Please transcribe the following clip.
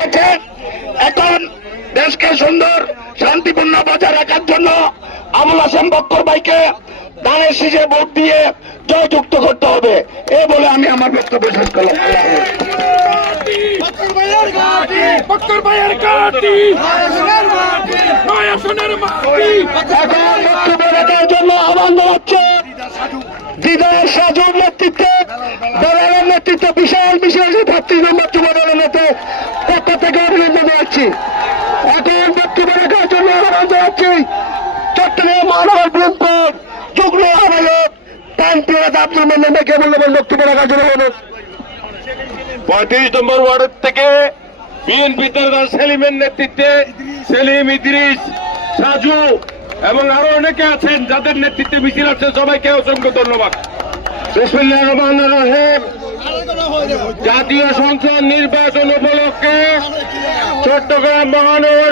এখন দেশকে সুন্দর শান্তিপূর্ণ বজায় রাখার জন্য আবুল হাসেম বক্কর ভাইকে ধানের শীষে ভোট দিয়ে জয়যুক্ত করতে হবে এ বলে আমি আমার বক্তব্য শেষ করলাম। বক্কর ভাইয়ের ঘাঁটি নয়াসনের মাটি এখন বক্তব্য রাখার জন্য আহ্বান জানাচ্ছে দিদার সাজুর নেতৃত্বে দলের নেতৃত্বে বিশাল বিশেষ 32 নম্বর যুব দলের নেতা পক্ষ থেকে অভিনন্দন জানাচ্ছি। এখন বক্তব্য রাখার জন্য আহ্বান জানাচ্ছি চট্টগ্রাম মহানগর বিএনপির যুগ্ম আহ্বায়ক প্রান্তীয় আব্দুল মান্নান ভাইকে মূল্যবান বক্তব্য রাখার জন্য অনুরোধ। 35 নম্বর ওয়ার্ড থেকে বিএনপি নেতা সেলিমের নেতৃত্বে সেলিম, ইদ্রিস, সাজু এবং আরো অনেকে আছেন যাদের নেতৃত্বে মিছিল আছে, সবাইকে অসংখ্য ধন্যবাদ। বিসমিল্লাহির রহমানির রহিম। জাতীয় সংসদ নির্বাচন উপলক্ষে চট্টগ্রাম মহানগর